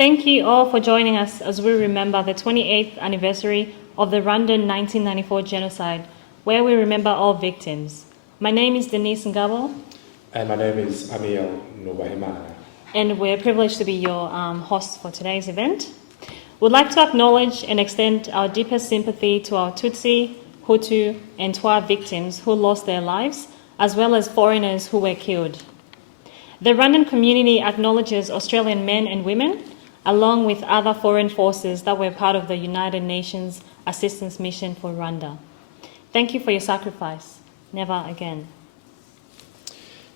Thank you all for joining us as we remember the 28th anniversary of the Rwandan 1994 genocide, where we remember all victims. My name is Denise Ngabo. And my name is Emil Nubahimana. And we're privileged to be your hosts for today's event. We'd like to acknowledge and extend our deepest sympathy to our Tutsi, Hutu, and Twa victims who lost their lives, as well as foreigners who were killed. The Rwandan community acknowledges Australian men and women, along with other foreign forces that were part of the United Nations Assistance Mission for Rwanda. Thank you for your sacrifice. Never again.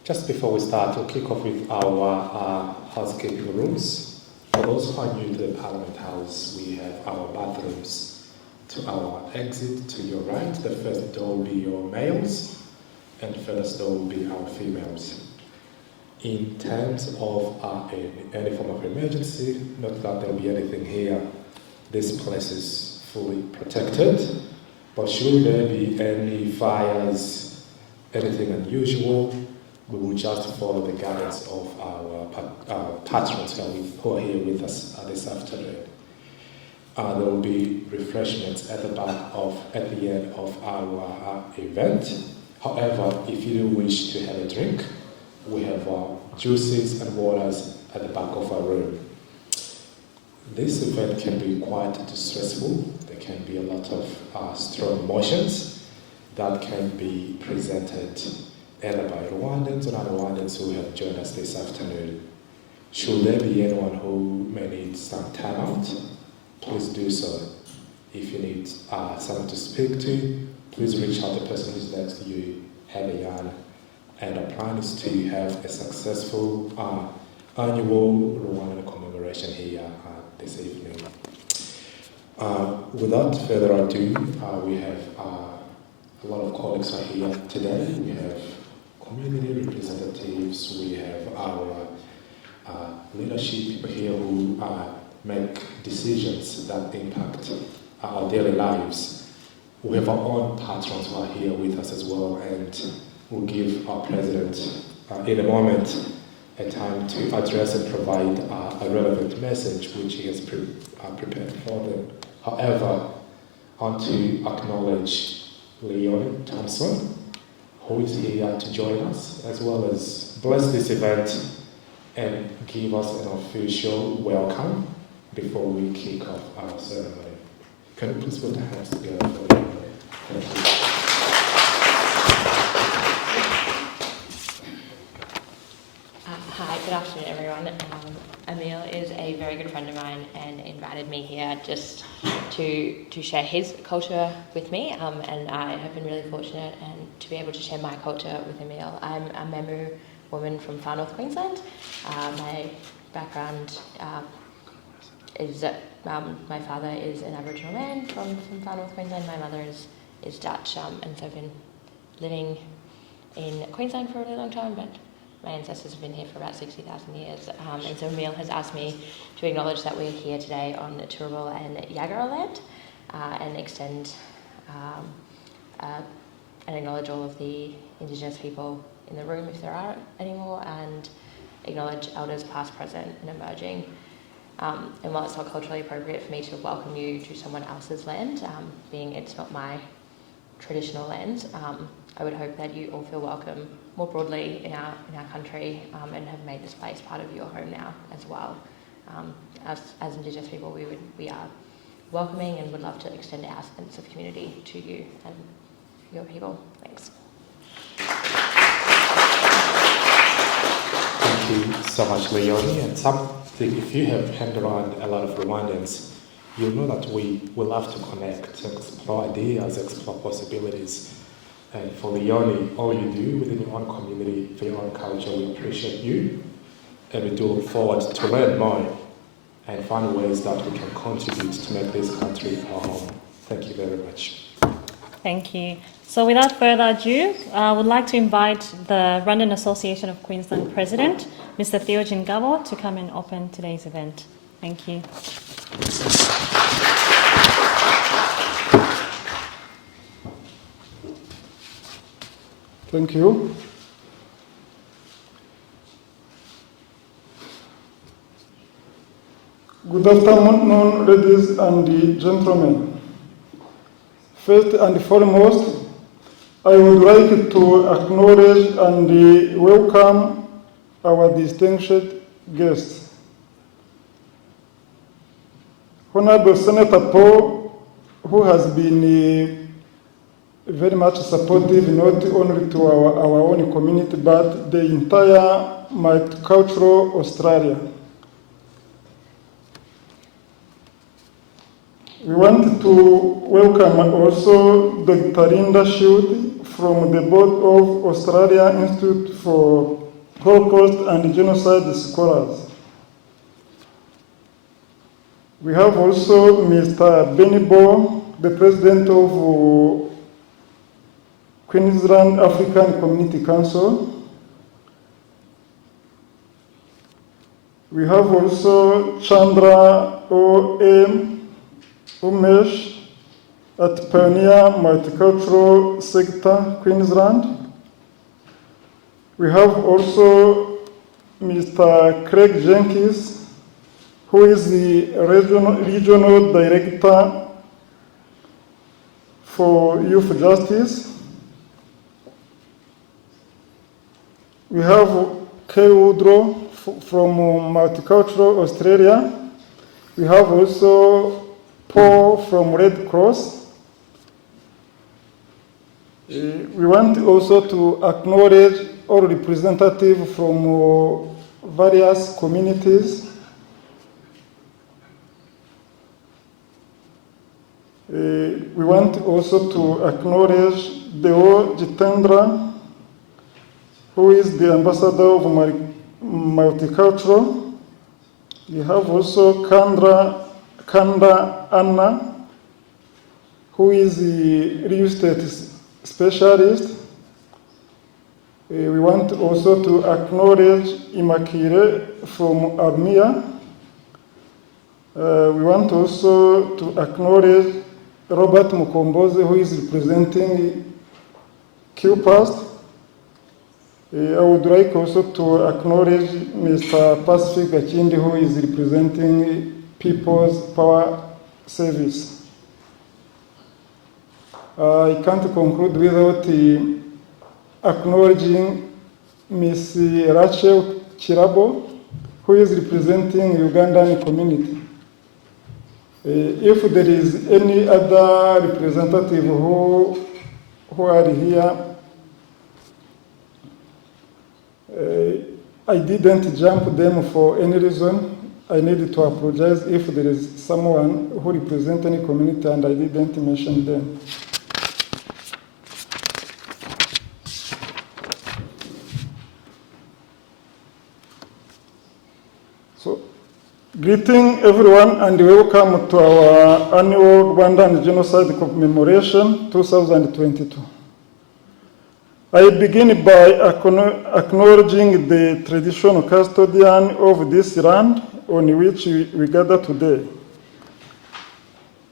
Just before we start, we'll kick off with our housekeeping rules. For those who are new to the Parliament House, we have our bathrooms to our exit to your right. The first door will be your males, and the furthest door will be our females. In terms of any form of emergency, not that there will be anything here, this place is fully protected, but should there be any fires, anything unusual, we will just follow the guidance of our patrons who are here with us this afternoon. There will be refreshments at the end of our event. However, if you do wish to have a drink, we have juices and waters at the back of our room. This event can be quite distressful. There can be a lot of strong emotions that can be presented either by Rwandans or non-Rwandans who have joined us this afternoon. Should there be anyone who may need some time out, please do so. If you need someone to speak to, please reach out to the person who's next to you, have a yarn. And our plan is to have a successful annual Rwandan Commemoration here this evening. Without further ado, we have a lot of colleagues are here today. We have community representatives, we have our leadership people here who make decisions that impact our daily lives. We have our own patrons who are here with us as well, and we'll give our president in a moment a time to address and provide a relevant message which he has prepared for them. However, I want to acknowledge Leonie Thompson, who is here to join us, as well as bless this event and give us an official welcome before we kick off our ceremony. Can you please put the hands together for Leonie? Thank you. Hi, good afternoon everyone. Emil is a very good friend of mine and invited me here just to share his culture with me, and I have been really fortunate to be able to share my culture with Emil. I'm a Memu woman from far north Queensland. My background is that my father is an Aboriginal man from far north Queensland. My mother is Dutch, and so I've been living in Queensland for a really long time, but my ancestors have been here for about 60,000 years, and so Emil has asked me to acknowledge that we're here today on Turrbal and Yagara land, and extend and acknowledge all of the Indigenous people in the room, if there are any more, and acknowledge elders past, present and emerging. And while it's not culturally appropriate for me to welcome you to someone else's land, being it's not my traditional land, I would hope that you all feel welcome more broadly in our country, and have made this place part of your home now as well. As Indigenous people, we are welcoming and would love to extend our sense of community to you and your people. Thanks. Thank you so much, Leonie. And if you have hanged around a lot of Rwandans, you'll know that we love to connect, explore ideas, explore possibilities. And for Leonie, all you do within your own community, for your own culture, we appreciate you. And we do look forward to learn more and find ways that we can contribute to make this country our home. Thank you very much. Thank you. So without further ado, I would like to invite the Rwandan Association of Queensland President, Mr. Theogene Gabo, to come and open today's event. Thank you. Thank you. Good afternoon, ladies and gentlemen. First and foremost, I would like to acknowledge and welcome our distinguished guests. Honorable Senator Paul, who has been very much supportive not only to our own community but the entire multicultural Australia. We want to welcome also Dr. Linda Shield from the Board of Australia Institute for Holocaust and Genocide Scholars. We have also Mr. Benny Bo, the President of Queensland African Community Council. We have also Chandra O.M. Umesh at Pioneer Multicultural Sector, Queensland. We have also Mr. Craig Jenkins, who is the Regional Director for Youth Justice. We have Kay Woodrow from Multicultural Australia. We have also Paul from Red Cross. We want also to acknowledge all representatives from various communities. We want also to acknowledge Deo Jitendra, who is the ambassador of Multicultural. We have also Kanda Anna, who is the real estate specialist. We want also to acknowledge Imakire from Armia. We want also to acknowledge Robert Mukombozi, who is representing QPAST. I would like also to acknowledge Mr. Pacific Achindi, who is representing People's Power Service. I can't conclude without acknowledging Ms. Rachel Chirabo, who is representing Ugandan Community. If there is any other representative who are here, I didn't jump them for any reason. I need to apologize if there is someone who represents any community and I didn't mention them. So, greeting everyone and welcome to our annual Rwandan Genocide Commemoration 2022. I begin by acknowledging the traditional custodian of this land on which we gather today.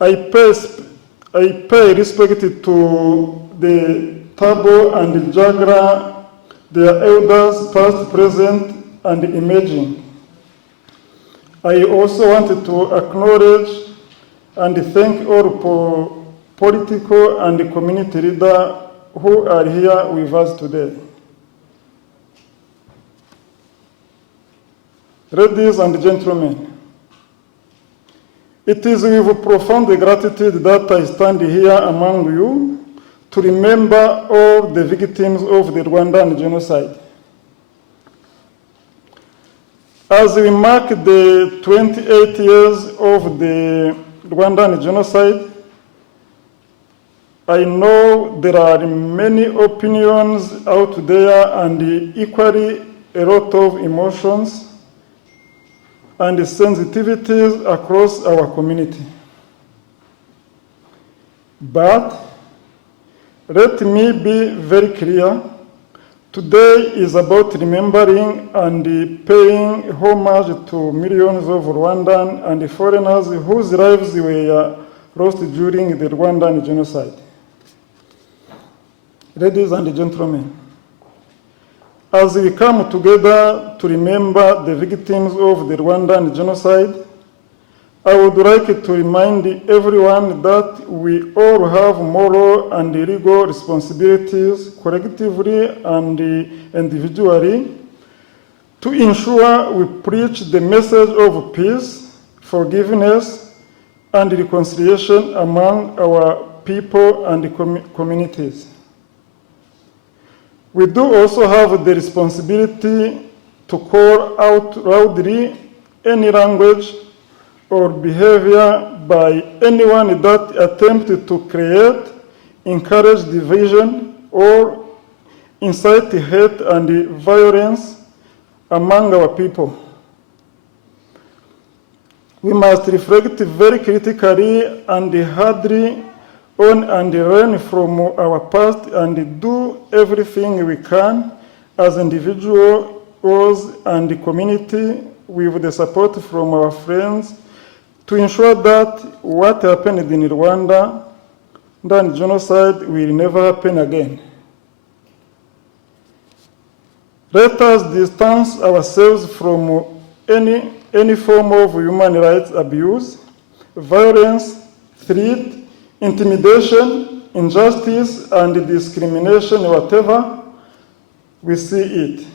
I pay respect to the Tabo and Jagra, their elders past, present, and emerging. I also want to acknowledge and thank all political and community leaders who are here with us today. Ladies and gentlemen, it is with profound gratitude that I stand here among you to remember all the victims of the Rwandan genocide. As we mark the 28 years of the Rwandan genocide, I know there are many opinions out there and equally a lot of emotions and sensitivities across our community. But let me be very clear. Today is about remembering and paying homage to millions of Rwandan and foreigners whose lives were lost during the Rwandan genocide. Ladies and gentlemen, as we come together to remember the victims of the Rwandan genocide, I would like to remind everyone that we all have moral and legal responsibilities collectively and individually to ensure we preach the message of peace, forgiveness, and reconciliation among our people and communities. We do also have the responsibility to call out loudly any language or behavior by anyone that attempts to create, encourage division, or incite hate and violence among our people. We must reflect very critically and hardly on and learn from our past and do everything we can as individuals and the community with the support from our friends to ensure that what happened in Rwanda, that genocide, will never happen again. Let us distance ourselves from any form of human rights abuse, violence, threat, intimidation, injustice, and discrimination, whatever we see it.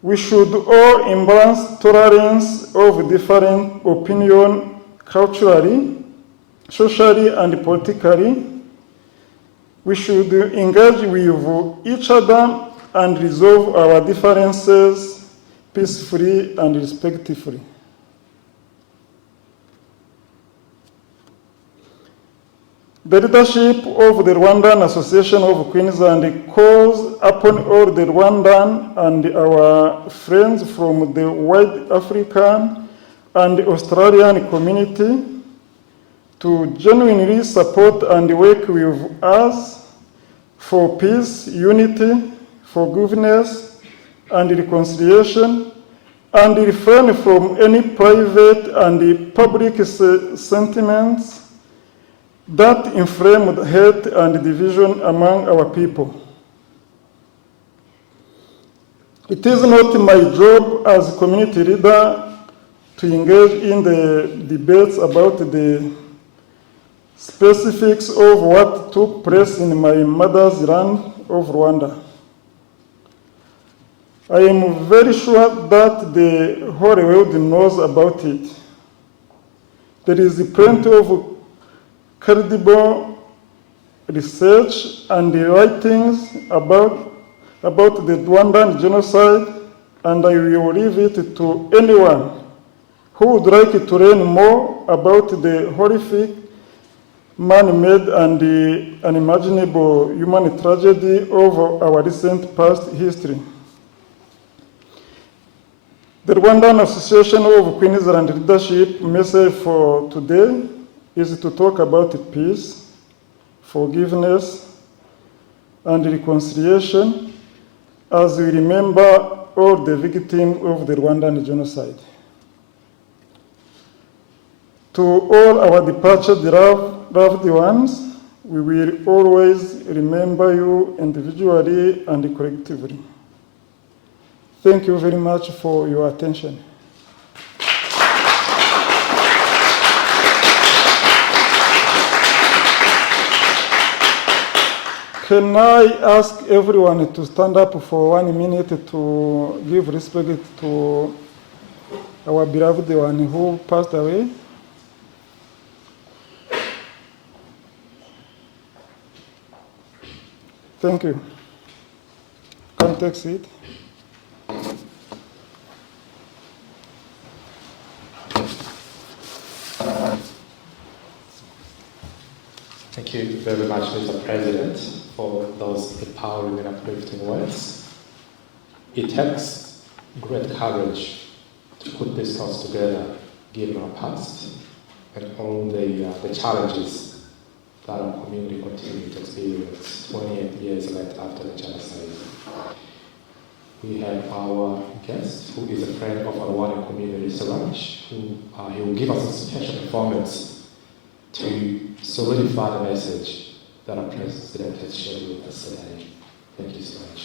We should all embrace tolerance of different opinion culturally, socially, and politically. We should engage with each other and resolve our differences peacefully and respectfully. The leadership of the Rwandan Association of Queensland calls upon all the Rwandan and our friends from the wide African and Australian community to genuinely support and work with us for peace, unity, forgiveness, and reconciliation, and refrain from any private and public sentiments that inflame hate and division among our people. It is not my job as community leader to engage in the debates about the specifics of what took place in my mother's land of Rwanda. I am very sure that the whole world knows about it. There is plenty of credible research and writings about the Rwandan genocide, and I will leave it to anyone who would like to learn more about the horrific, man-made and unimaginable human tragedy of our recent past history. The Rwandan Association of Queensland Leadership message for today is to talk about peace, forgiveness, and reconciliation as we remember all the victims of the Rwandan genocide. To all our departed loved ones, we will always remember you individually and collectively. Thank you very much for your attention. Can I ask everyone to stand up for 1 minute to give respect to our beloved one who passed away? Thank you. Come take a seat. Thank you very much, Mr. President, for those empowering and uplifting words. It takes great courage to put this house together, given our past and all the challenges that our community continues to experience 28 years later after the genocide. We have our guest, who is a friend of our Rwandan Community, Solange, who he will give us a special performance to solidify the message that our President has shared with us today. Thank you so much.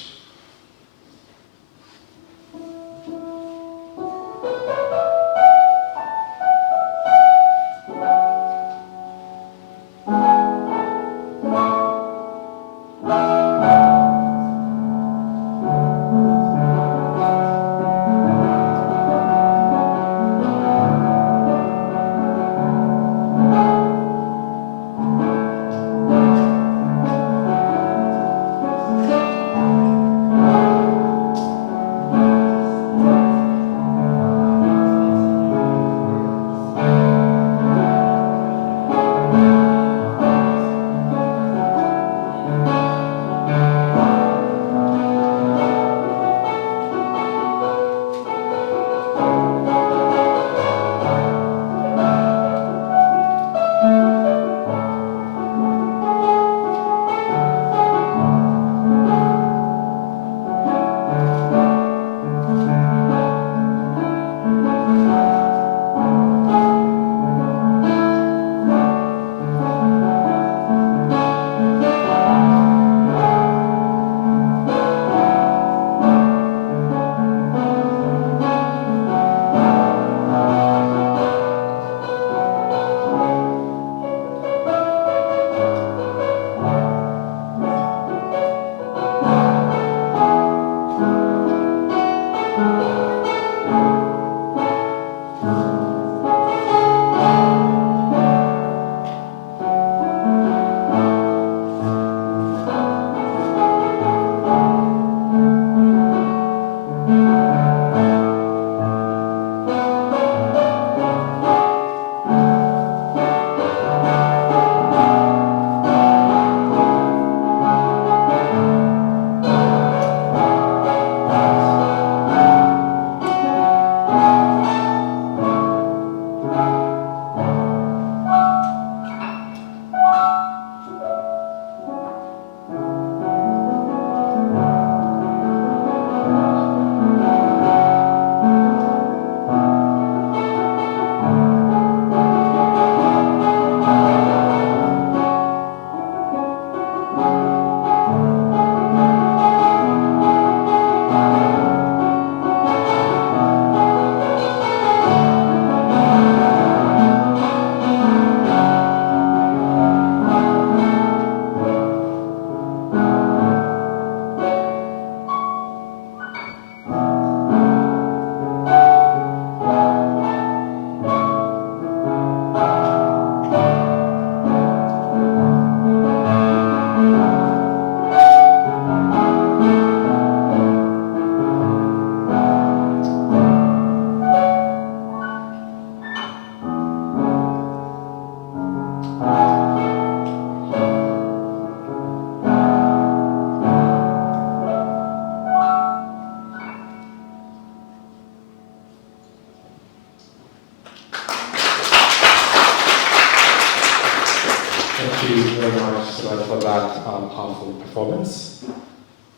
you very much for that powerful performance.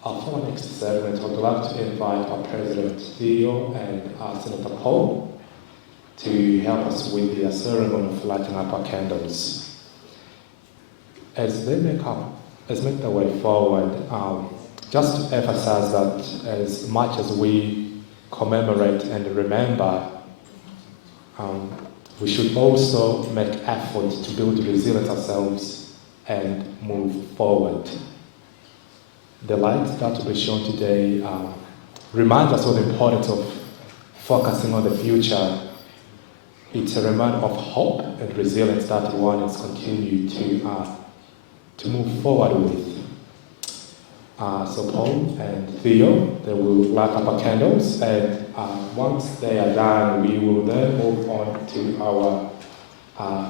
For our next segment, I would like to invite our President Theo and Senator Paul to help us with the ceremony of lighting up our candles. As they make their way forward, just to emphasize that as much as we commemorate and remember, we should also make effort to build resilience ourselves and move forward. The light that will be shown today reminds us of the importance of focusing on the future. It's a reminder of hope and resilience that Rwandans continue to move forward with. So Paul and Theo, they will light up our candles, and once they are done, we will then move on to our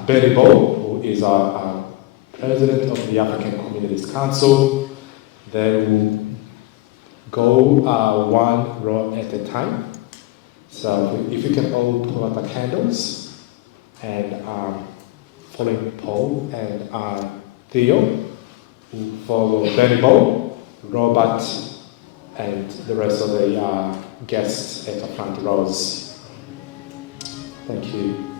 Betty Bo, who is our President of the African Communities Council. They will go one row at a time. So if you can all pull out the candles, and following Paul and Theo, who follow Betty Bo, Robert, and the rest of the guests at the front rows. Thank you.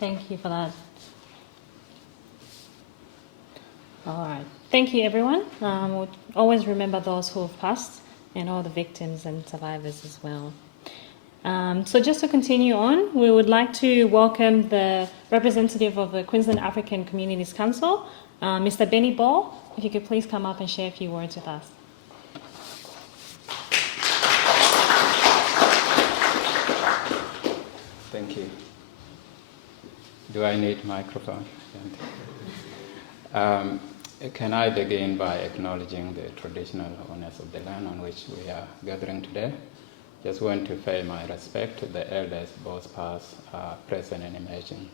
Thank you for that. All right. Thank you, everyone. We'll always remember those who have passed and all the victims and survivors as well. So just to continue on, we would like to welcome the representative of the Queensland African Communities Council, Mr. Benny Ball. If you could please come up and share a few words with us. Thank you. Do I need microphone? Can I begin by acknowledging the traditional owners of the land on which we are gathering today? Just want to pay my respect to the elders, both past, present, and emerging.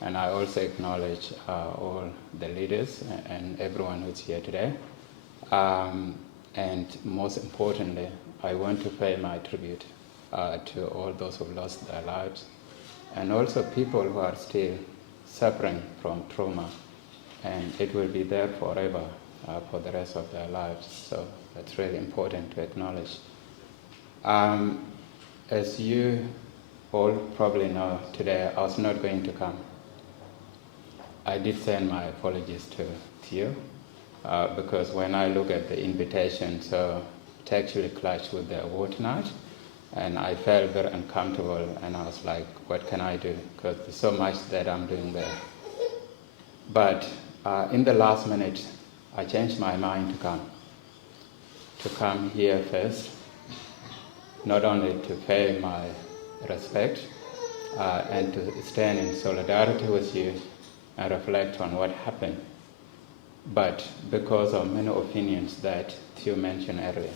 And I also acknowledge all the leaders and everyone who's here today. And most importantly, I want to pay my tribute to all those who lost their lives, and also people who are still suffering from trauma, and it will be there forever for the rest of their lives. So that's really important to acknowledge. As you all probably know, today I was not going to come. I did send my apologies to you because when I look at the invitation, so it actually clashed with the award night. And I felt very uncomfortable, and I was like, what can I do? Because there's so much that I'm doing there. But in the last minute, I changed my mind to come here first, not only to pay my respect and to stand in solidarity with you and reflect on what happened, but because of many opinions that you mentioned earlier.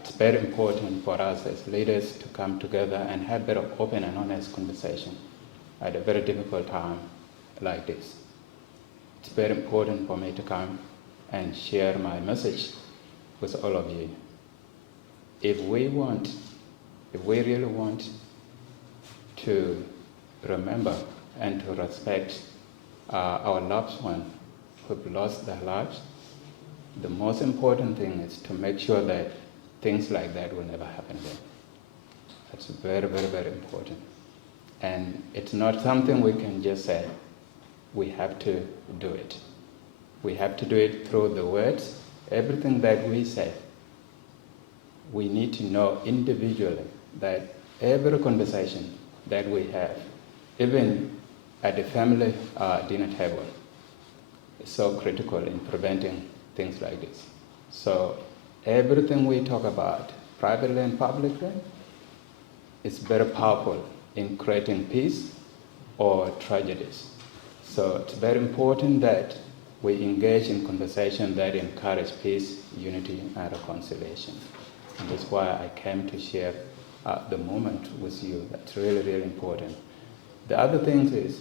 It's very important for us as leaders to come together and have very open and honest conversation at a very difficult time like this. It's very important for me to come and share my message with all of you. If we really want to remember and to respect our loved ones who've lost their lives, the most important thing is to make sure that things like that will never happen again. That's very, very, very important. And it's not something we can just say. We have to do it. We have to do it through the words. Everything that we say, we need to know individually that every conversation that we have, even at the family dinner table, is so critical in preventing things like this. So everything we talk about, privately and publicly, is very powerful in creating peace or tragedies. So it's very important that we engage in conversation that encourage peace, unity, and reconciliation. And that's why I came to share the moment with you. That's really, really important. The other thing is,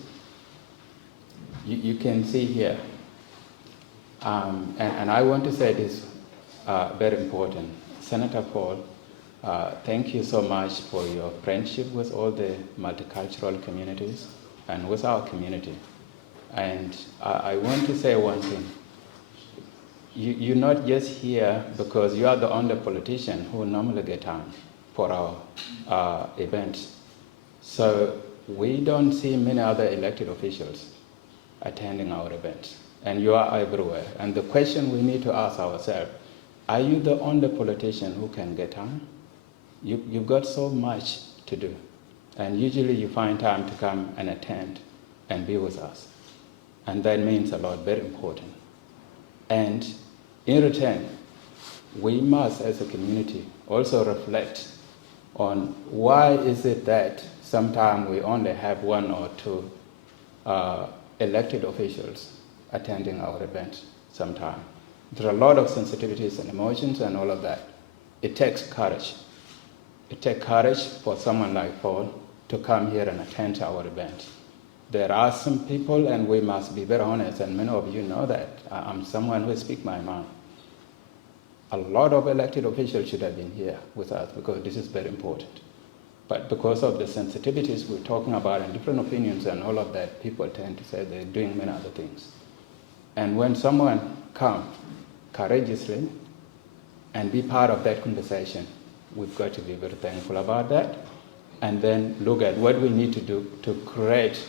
you can see here, and I want to say this very important. Senator Paul, thank you so much for your friendship with all the multicultural communities and with our community. And I want to say one thing. You're not just here because you are the only politician who normally get time for our events. So we don't see many other elected officials attending our events. And you are everywhere. And the question we need to ask ourselves, are you the only politician who can get time? You've got so much to do. And usually you find time to come and attend and be with us. And that means a lot, very important. And in return, we must, as a community, also reflect on why is it that sometimes we only have one or two elected officials attending our event sometimes. There are a lot of sensitivities and emotions and all of that. It takes courage. It takes courage for someone like Paul to come here and attend our event. There are some people, and we must be very honest, and many of you know that. I'm someone who speaks my mind. A lot of elected officials should have been here with us because this is very important. But because of the sensitivities we're talking about and different opinions and all of that, people tend to say they're doing many other things. And when someone comes courageously and be part of that conversation, we've got to be very thankful about that, and then look at what we need to do to create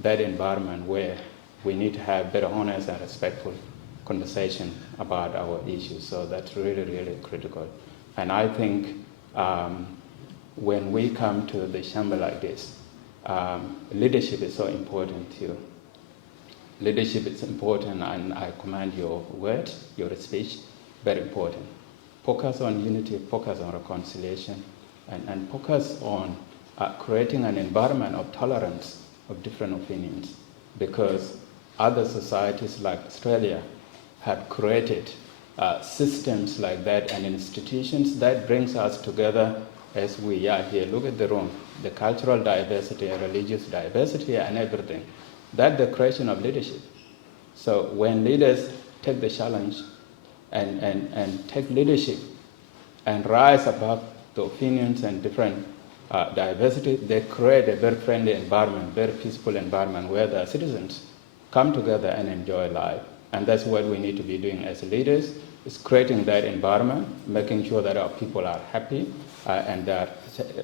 that environment where we need to have better honest and respectful conversation about our issues. So that's really, really critical. And I think when we come to the chamber like this, leadership is so important too. Leadership is important, and I commend your word, your speech, very important. Focus on unity, focus on reconciliation, and focus on creating an environment of tolerance of different opinions, because other societies like Australia have created systems like that and institutions that brings us together as we are here. Look at the room, the cultural diversity, religious diversity, and everything. That's the creation of leadership. So when leaders take the challenge and take leadership and rise above the opinions and different diversity, they create a very friendly environment, very peaceful environment where the citizens come together and enjoy life. And that's what we need to be doing as leaders, is creating that environment, making sure that our people are happy and are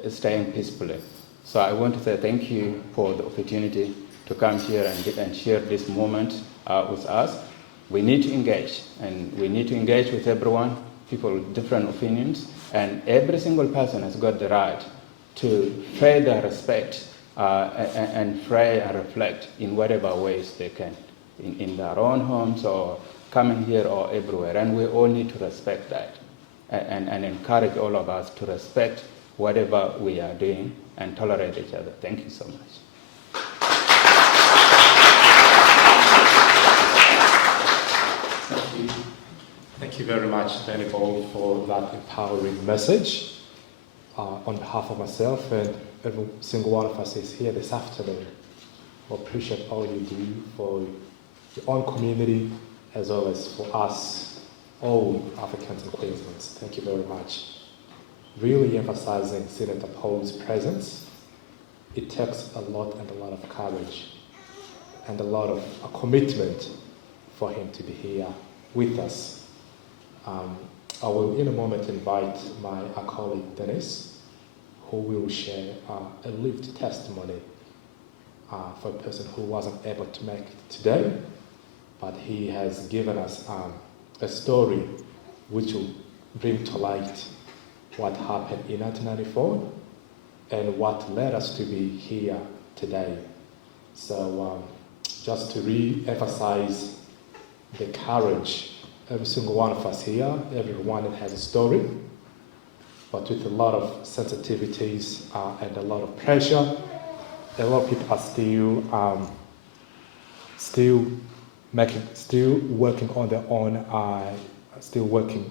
staying peacefully. So I want to say thank you for the opportunity to come here and share this moment with us. We need to engage, and we need to engage with everyone, people with different opinions, and every single person has got the right to further respect and pray and reflect in whatever ways they can, in their own homes or coming here or everywhere. And we all need to respect that and encourage all of us to respect whatever we are doing and tolerate each other. Thank you so much. Thank you very much, Venable, for that empowering message. On behalf of myself and every single one of us is here this afternoon, we appreciate all you do for your own community as well as for us, all Africans and Queenslanders. Thank you very much. Really emphasizing Senator Paul's presence. It takes a lot and a lot of courage and a lot of a commitment for him to be here with us. I will in a moment invite my colleague Dennis, who will share a lived testimony for a person who wasn't able to make it today, but he has given us a story which will bring to light what happened in 1994 and what led us to be here today. So just to re-emphasize the courage, every single one of us here, everyone has a story, but with a lot of sensitivities and a lot of pressure. A lot of people are still working on their own, still working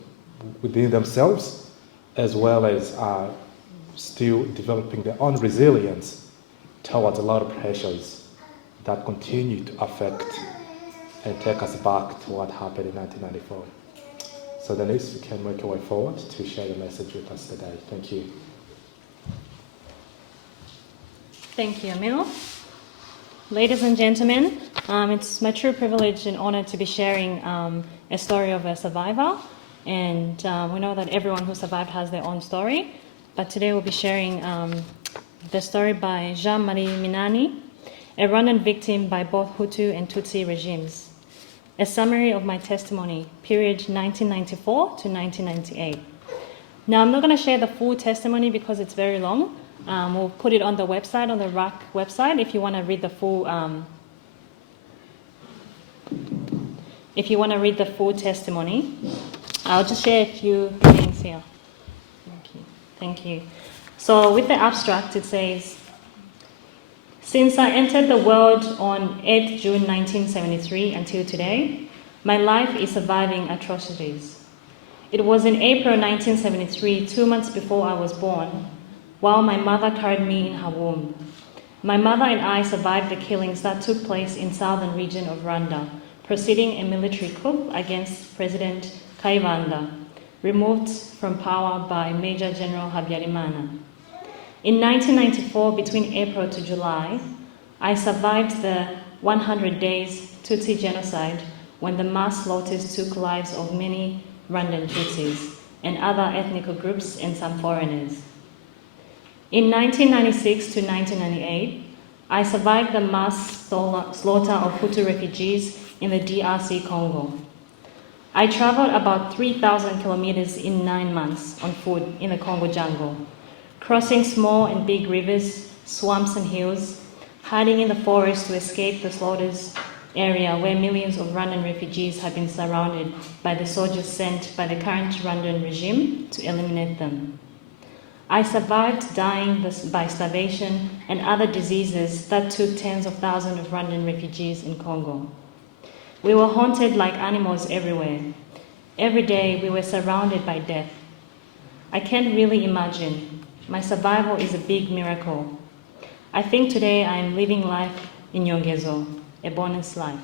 within themselves, as well as still developing their own resilience towards a lot of pressures that continue to affect and take us back to what happened in 1994. So Denise, you can make your way forward to share your message with us today. Thank you. Thank you, Emil. Ladies and gentlemen, it's my true privilege and honor to be sharing a story of a survivor. And we know that everyone who survived has their own story. But today we'll be sharing the story by Jean-Marie Minani, a Rwandan victim by both Hutu and Tutsi regimes. A summary of my testimony, period 1994 to 1998. Now, I'm not going to share the full testimony because it's very long, We'll put it on the website, on the RAQ website, if you want to read the full. If you want to read the full testimony, I'll just share a few things here. Thank you. Thank you. So with the abstract, it says, since I entered the world on 8 June 1973 until today, my life is surviving atrocities. It was in April 1973, 2 months before I was born, while my mother carried me in her womb. My mother and I survived the killings that took place in southern region of Rwanda, preceding a military coup against President Kayibanda, removed from power by Major General Habyarimana. In 1994, between April to July, I survived the 100 days Tutsi genocide when the mass slaughters took lives of many Rwandan Tutsis and other ethnic groups and some foreigners. In 1996 to 1998, I survived the mass slaughter of Hutu refugees in the DRC Congo. I traveled about 3,000 kilometers in 9 months on foot in the Congo jungle, crossing small and big rivers, swamps and hills, hiding in the forest to escape the slaughters area where millions of Rwandan refugees have been surrounded by the soldiers sent by the current Rwandan regime to eliminate them. I survived dying by starvation and other diseases that took tens of thousands of Rwandan refugees in Congo. We were haunted like animals everywhere. Every day we were surrounded by death. I can't really imagine. My survival is a big miracle. I think today I am living life in Nyongezo, a bonus life.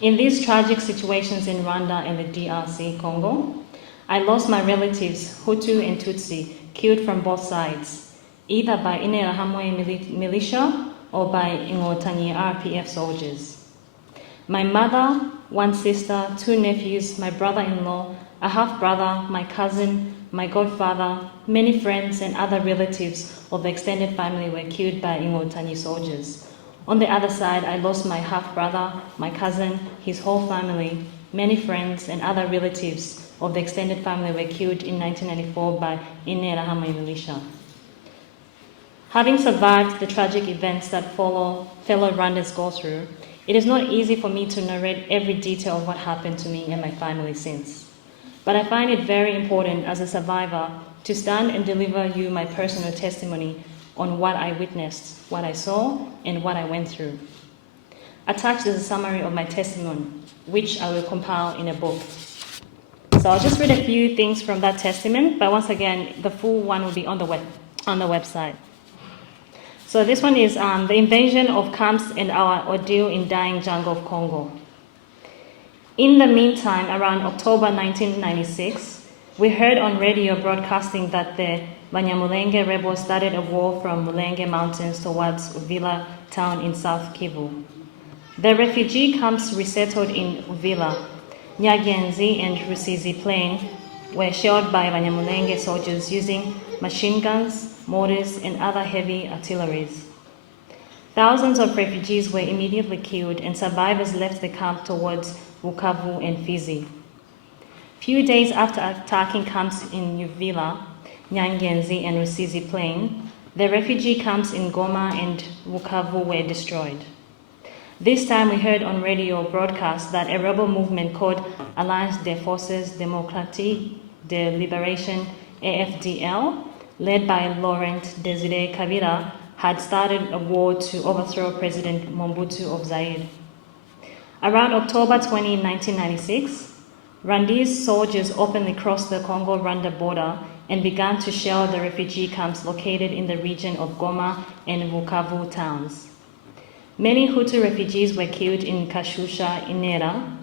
In these tragic situations in Rwanda and the DRC Congo, I lost my relatives, Hutu and Tutsi, killed from both sides, either by Interahamwe militia or by Inkotanyi RPF soldiers. My mother, one sister, two nephews, my brother-in-law, a half-brother, my cousin, my godfather, many friends and other relatives of the extended family were killed by Inkotanyi soldiers. On the other side, I lost my half-brother, my cousin, his whole family, many friends and other relatives of the extended family were killed in 1994 by Interahamwe militia. Having survived the tragic events that fellow Rwandans go through, it is not easy for me to narrate every detail of what happened to me and my family since. But I find it very important as a survivor to stand and deliver you my personal testimony on what I witnessed, what I saw, and what I went through. Attached is a summary of my testimony, which I will compile in a book. So I'll just read a few things from that testament, but once again, the full one will be on the website. So this one is the invasion of camps and our ordeal in dying jungle of Congo. In the meantime, around October 1996, we heard on radio broadcasting that the Banyamulenge rebels started a war from Mulenge Mountains towards Uvira town in South Kivu. The refugee camps resettled in Uvira, Nyagenzi and Rusizi Plain were shelled by Banyamulenge soldiers using machine guns, mortars, and other heavy artilleries. Thousands of refugees were immediately killed, and survivors left the camp towards Bukavu and Fizi. Few days after attacking camps in Uvira, Nyangenzi, and Rusizi Plain, the refugee camps in Goma and Bukavu were destroyed. This time we heard on radio broadcast that a rebel movement called Alliance des Forces Démocratiques de Libération, AFDL, led by Laurent Désiré Kabila, had started a war to overthrow President Mobutu of Zaire. Around October 20, 1996, Rwandese soldiers openly crossed the Congo-Rwanda border and began to shell the refugee camps located in the region of Goma and Bukavu towns. Many Hutu refugees were killed in Kashusha, Inera,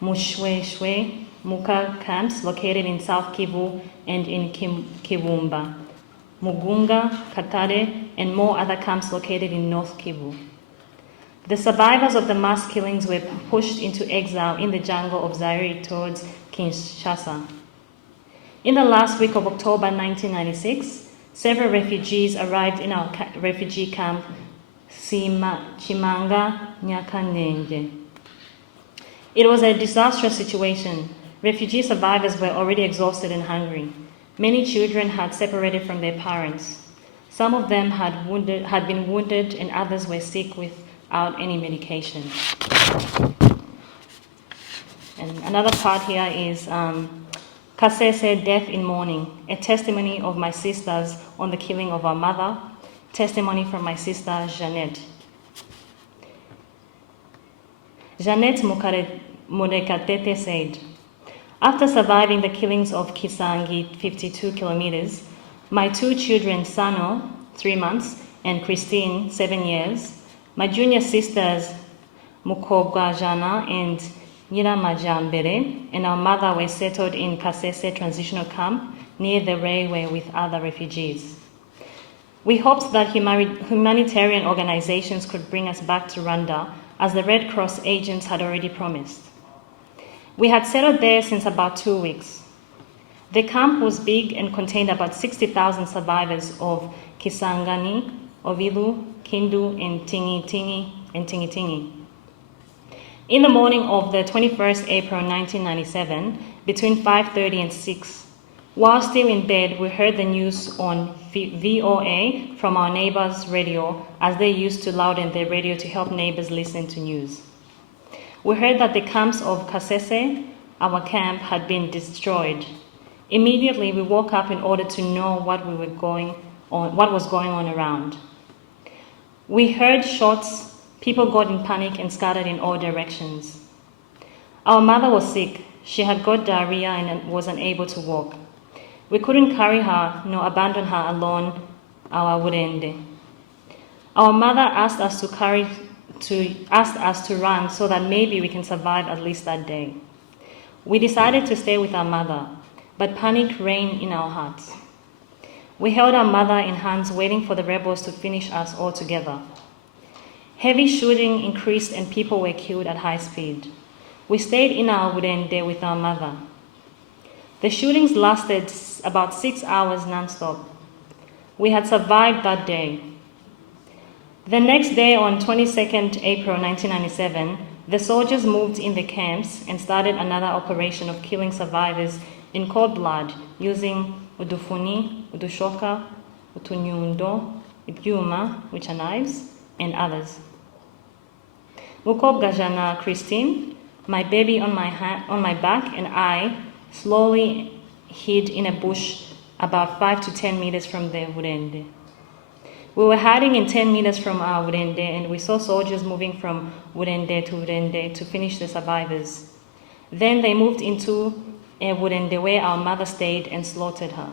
Mushweshwe, Muka camps located in South Kivu and in Kibumba, Mugunga, Katare, and more other camps located in North Kivu. The survivors of the mass killings were pushed into exile in the jungle of Zaire towards Kinshasa. In the last week of October 1996, several refugees arrived in our refugee camp, Chimanga Nyakanenge. It was a disastrous situation. Refugee survivors were already exhausted and hungry. Many children had separated from their parents. Some of them had been wounded, and others were sick without any medication. And another part here is Kasese, Death in Mourning, a testimony of my sisters on the killing of our mother, testimony from my sister Jeanette. Jeanette Murekatete said, after surviving the killings of Kisangi, 52 kilometers, my 2 children, Sano, 3 months, and Christine, 7 years, my junior sisters, Mukobwajana and Nyiramajambere, and our mother were settled in Kasese transitional camp near the railway with other refugees. We hoped that humanitarian organizations could bring us back to Rwanda, as the Red Cross agents had already promised. We had settled there since about 2 weeks. The camp was big and contained about 60,000 survivors of Kisangani, Ovilu, Kindu, and Tingi. In the morning of the 21st April 1997, between 5:30 and 6, while still in bed, we heard the news on VOA from our neighbors' radio, as they used to louden their radio to help neighbors listen to news. We heard that the camps of Kasese, our camp, had been destroyed. Immediately, we woke up in order to know what was going on around. We heard shots, people got in panic and scattered in all directions. Our mother was sick. She had got diarrhea and was unable to walk. We couldn't carry her nor abandon her alone, our Wurende. Our mother asked us to run so that maybe we can survive at least that day. We decided to stay with our mother, but panic reigned in our hearts. We held our mother in hands, waiting for the rebels to finish us all together. Heavy shooting increased and people were killed at high speed. We stayed in our Wurende with our mother. The shootings lasted about 6 hours non-stop. We had survived that day. The next day, on 22nd April 1997, the soldiers moved in the camps and started another operation of killing survivors in cold blood using udufuni, udushoka, utunyundo, ibyuma, which are knives, and others. Mukobwajana Christine, my baby on my back, and I slowly hid in a bush about 5 to 10 meters from the Wurende. We were hiding in 10 meters from our Wurende, and we saw soldiers moving from Wurende to finish the survivors. Then they moved into a Wurende where our mother stayed and slaughtered her.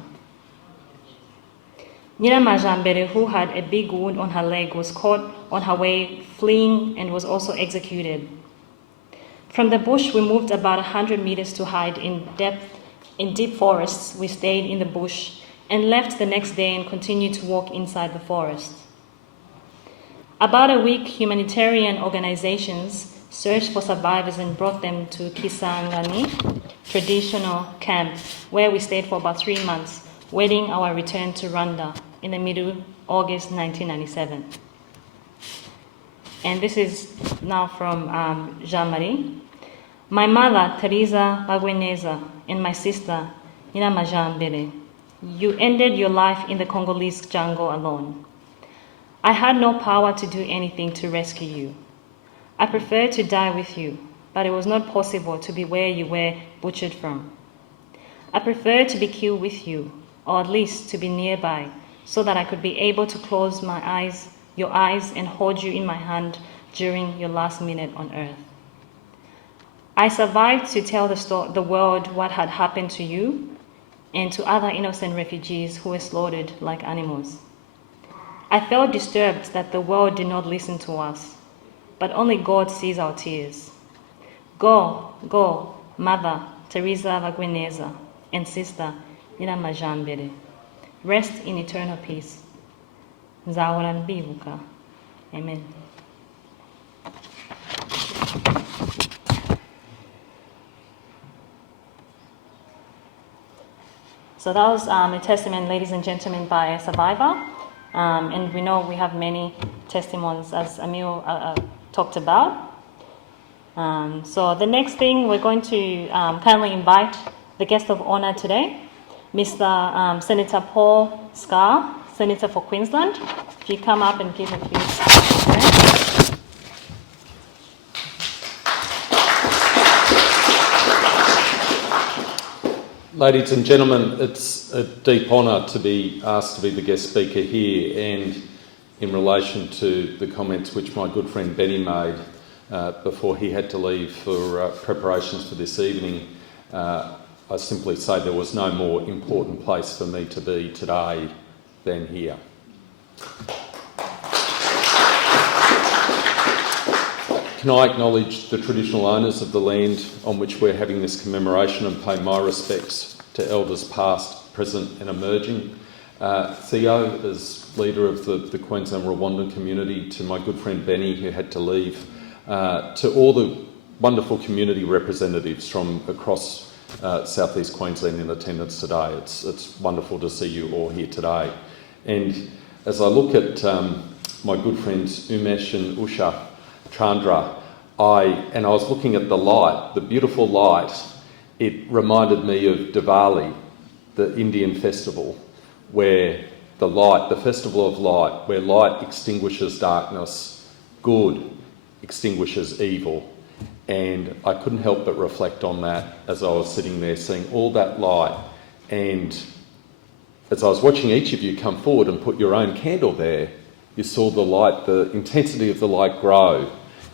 Nyiramajambere, who had a big wound on her leg, was caught on her way fleeing and was also executed. From the bush, we moved about 100 meters to hide in deep forests. We stayed in the bush and left the next day and continued to walk inside the forest. About a week, humanitarian organizations searched for survivors and brought them to Kisangani traditional camp, where we stayed for about 3 months, waiting our return to Rwanda in the middle August 1997. And this is now from Jean-Marie. My mother, Teresa Bagweneza, and my sister, Nyiramajambere, you ended your life in the Congolese jungle alone. I had no power to do anything to rescue you. I preferred to die with you, but it was not possible to be where you were butchered from. I preferred to be killed with you, or at least to be nearby, so that I could be able to close your eyes, and hold you in my hand during your last minute on earth. I survived to tell the world what had happened to you and to other innocent refugees who were slaughtered like animals. I felt disturbed that the world did not listen to us, but only God sees our tears. Go, Mother Teresa Bagweneza and Sister Nyiramajambere. Rest in eternal peace. Nzahora mbibuka. Amen. So that was a testament, ladies and gentlemen, by a survivor. And we know we have many testimonies, as Emil talked about. So the next thing, we're going to kindly invite the guest of honor today, Mr. Senator Paul Scar, Senator for Queensland. If you come up and give a few. Ladies and gentlemen, it's a deep honour to be asked to be the guest speaker here, and in relation to the comments which my good friend Benny made before he had to leave for preparations for this evening, I simply say there was no more important place for me to be today than here. Can I acknowledge the traditional owners of the land on which we're having this commemoration and pay my respects to elders past, present and emerging. Theo, as leader of the Queensland Rwandan Community, to my good friend Benny, who had to leave, to all the wonderful community representatives from across southeast Queensland in attendance today. It's wonderful to see you all here today. And as I look at my good friends Umesh and Usha Chandra, I was looking at the light, the beautiful light. It reminded me of Diwali, the Indian festival, where the light, the festival of light, where light extinguishes darkness, good extinguishes evil. And I couldn't help but reflect on that as I was sitting there seeing all that light. And as I was watching each of you come forward and put your own candle there, you saw the light, the intensity of the light grow,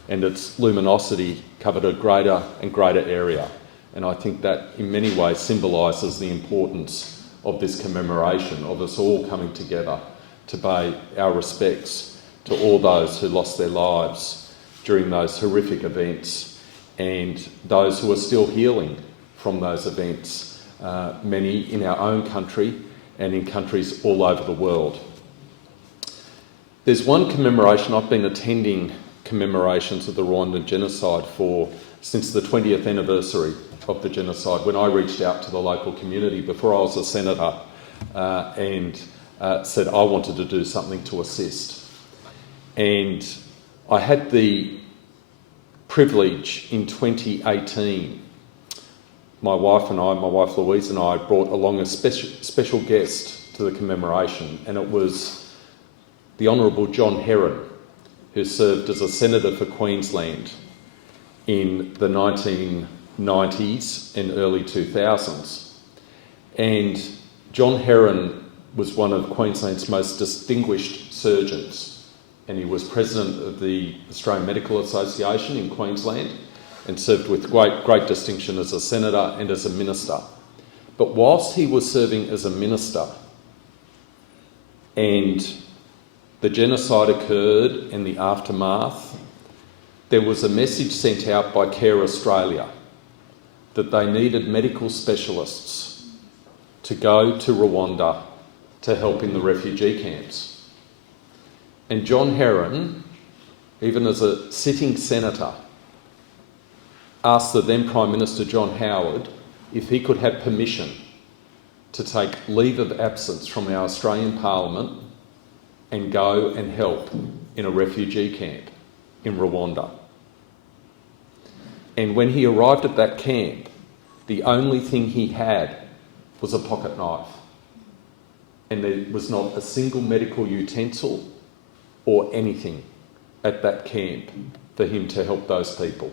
and its luminosity covered a greater and greater area. And I think that in many ways symbolises the importance of this commemoration, of us all coming together to pay our respects to all those who lost their lives during those horrific events, and those who are still healing from those events, many in our own country and in countries all over the world. There's one commemoration I've been attending commemorations of the Rwandan genocide for since the 20th anniversary of the genocide, when I reached out to the local community before I was a senator and said I wanted to do something to assist. And I had the privilege in 2018, my wife Louise and I brought along a special guest to the commemoration, and it was the Honourable John Heron, who served as a senator for Queensland in the 1990s and early 2000s. And John Heron was one of Queensland's most distinguished surgeons, and he was president of the Australian Medical Association in Queensland and served with great distinction as a senator and as a minister. But whilst he was serving as a minister and the genocide occurred and the aftermath, there was a message sent out by Care Australia that they needed medical specialists to go to Rwanda to help in the refugee camps. And John Heron, even as a sitting senator, asked the then Prime Minister John Howard if he could have permission to take leave of absence from our Australian Parliament and go and help in a refugee camp in Rwanda. And when he arrived at that camp, the only thing he had was a pocket knife. And there was not a single medical utensil or anything at that camp for him to help those people.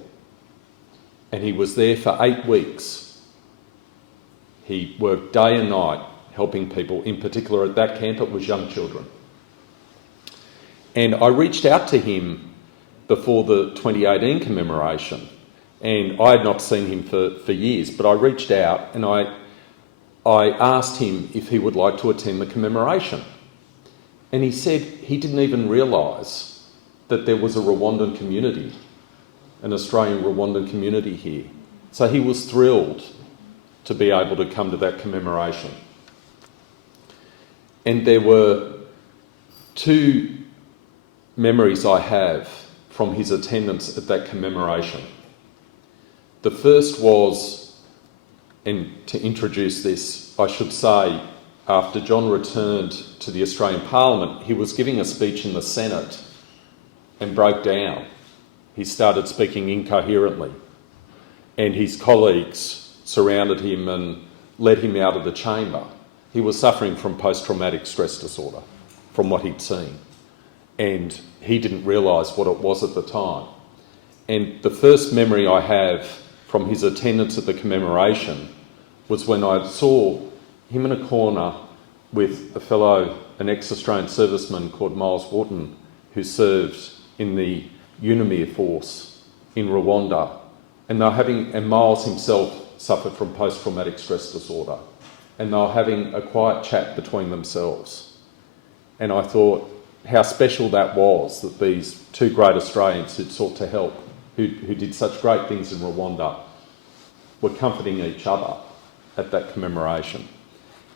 And he was there for 8 weeks. He worked day and night helping people. In particular, at that camp, it was young children. And I reached out to him before the 2018 commemoration, and I had not seen him for years, but I reached out and I asked him if he would like to attend the commemoration. And he said he didn't even realise that there was a Rwandan community, an Australian Rwandan community here. So he was thrilled to be able to come to that commemoration. And there were 2 memories I have from his attendance at that commemoration. The first was, and to introduce this, I should say, after John returned to the Australian Parliament, he was giving a speech in the Senate and broke down. He started speaking incoherently, and his colleagues surrounded him and led him out of the chamber. he was suffering from post-traumatic stress disorder, from what he'd seen. And he didn't realise what it was at the time. And the first memory I have from his attendance at the commemoration was when I saw him in a corner with an ex-Australian serviceman called Miles Wharton, who served in the UNAMIR force in Rwanda. And Miles himself suffered from post-traumatic stress disorder. And they were having a quiet chat between themselves. And I thought how special that was, that these two great Australians who'd sought to help, who did such great things in Rwanda, were comforting each other at that commemoration.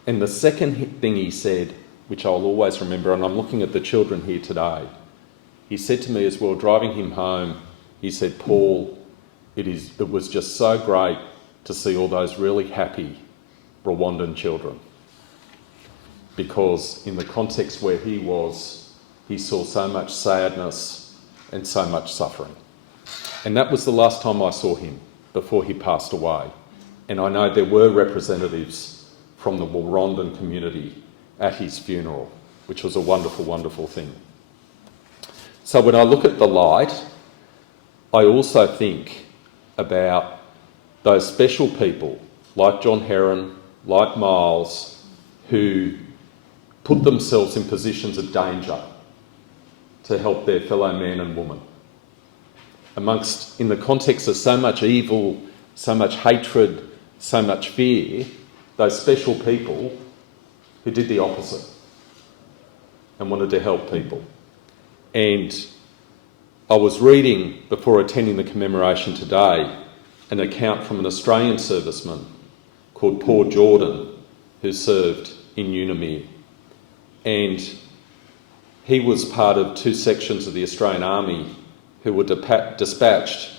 And the second thing he said, which I'll always remember, and I'm looking at the children here today, he said to me as we were driving him home, he said, "Paul, it was just so great to see all those really happy Rwandan children." Because in the context where he was, he saw so much sadness and so much suffering. And that was the last time I saw him before he passed away. And I know there were representatives from the Rwandan community at his funeral, which was a wonderful, wonderful thing. So when I look at the light, I also think about those special people like John Heron, like Miles, who put themselves in positions of danger to help their fellow man and woman. In the context of so much evil, so much hatred, so much fear, those special people who did the opposite and wanted to help people. And I was reading, before attending the commemoration today, an account from an Australian serviceman called Paul Jordan, who served in UNAMIR. And he was part of two sections of the Australian Army who were dispatched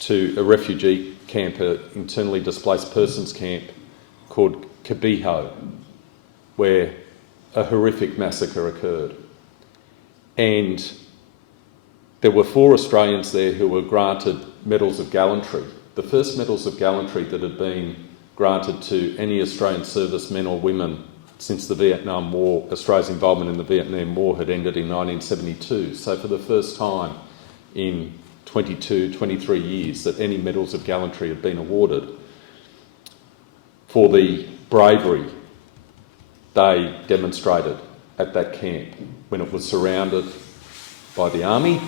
to a refugee camp, an internally displaced persons camp called Kabiho, where a horrific massacre occurred. And there were 4 Australians there who were granted medals of gallantry, the first medals of gallantry that had been granted to any Australian servicemen or women since the Vietnam War. Australia's involvement in the Vietnam War had ended in 1972. So for the first time in 22, 23 years that any medals of gallantry had been awarded for the bravery they demonstrated at that camp when it was surrounded by the army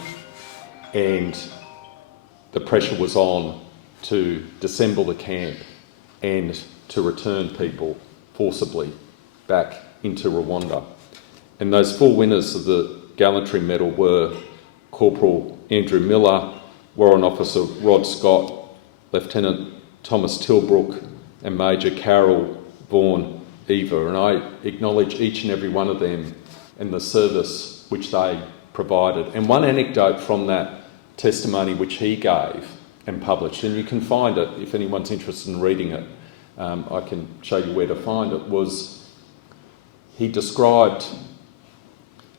and the pressure was on to disassemble the camp and to return people forcibly back into Rwanda. And those 4 winners of the Gallantry Medal were Corporal Andrew Miller, Warrant Officer Rod Scott, Lieutenant Thomas Tilbrook and Major Carol Vaughan Eva. And I acknowledge each and every one of them and the service which they provided. And one anecdote from that testimony which he gave and published, and you can find it if anyone's interested in reading it, I can show you where to find it, was he described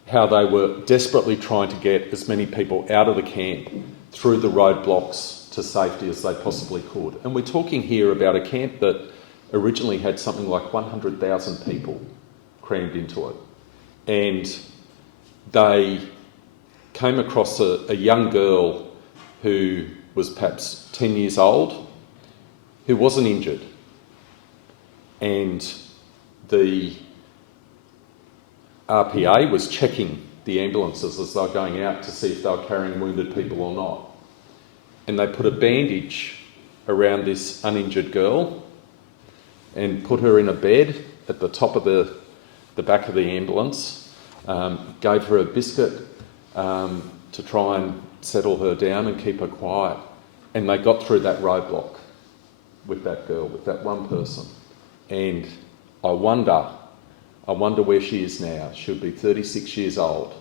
how they were desperately trying to get as many people out of the camp through the roadblocks to safety as they possibly could. And we're talking here about a camp that originally had something like 100,000 people crammed into it. And they came across a young girl who was perhaps 10 years old, who wasn't injured. And the RPA was checking the ambulances as they were going out to see if they were carrying wounded people or not. And they put a bandage around this uninjured girl and put her in a bed at the top of the back of the ambulance, gave her a biscuit to try and settle her down and keep her quiet. And they got through that roadblock with that girl, with that one person. And I wonder where she is now. She'll be 36 years old.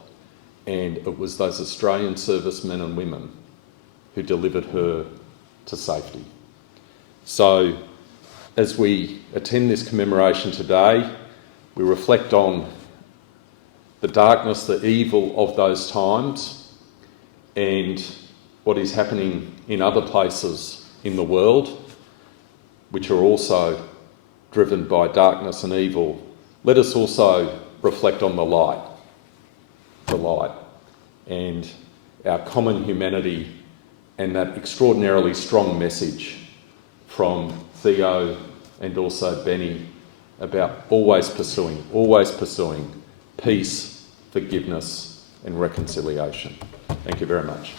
And it was those Australian servicemen and women who delivered her to safety. So as we attend this commemoration today, we reflect on the darkness, the evil of those times, and what is happening in other places in the world, which are also driven by darkness and evil let us also reflect on the light, and our common humanity, and that extraordinarily strong message from Theo and also Benny about always pursuing peace, forgiveness and reconciliation. Thank you very much.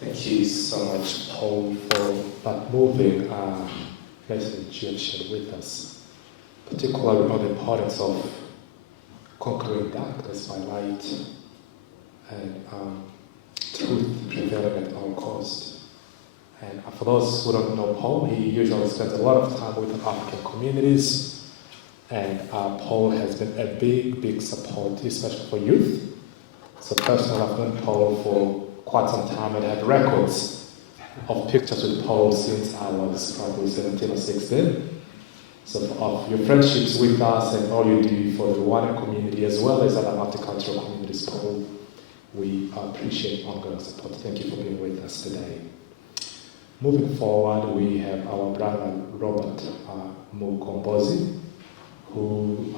Thank you so much, Paul, for that moving message you have shared with us, particularly on the importance of conquering darkness by light and truth prevailing at all cost. And for those who don't know Paul, he usually spends a lot of time with the African communities, and Paul has been a big support, especially for youth. So personally, I've known Paul for quite some time and had records of pictures with Paul since I was probably 17 or 16. So of your friendships with us and all you do for the Rwandan community as well as other multicultural communities, Paul, we appreciate ongoing support. Thank you for being with us today. Moving forward, we have our brother Robert Mukombozi, who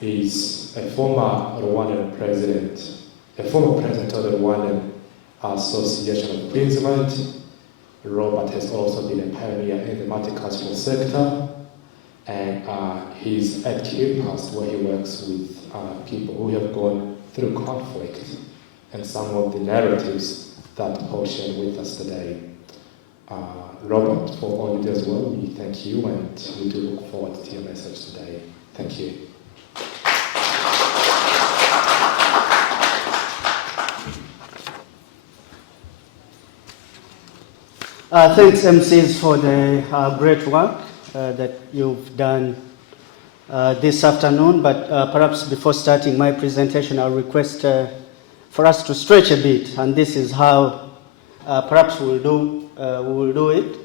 is a former Rwandan president, a former president of the Rwandan Association of Queensland. Robert has also been a pioneer in the multicultural sector, and he's at QPAST, where he works with people who have gone through conflict and some of the narratives that Paul shared with us today. Robert, for all you do as well, we thank you, and we do look forward to your message today. Thank you. Thanks, MCs, for the great work that you've done this afternoon. But perhaps before starting my presentation, I'll request for us to stretch a bit, and this is how perhaps we will do it.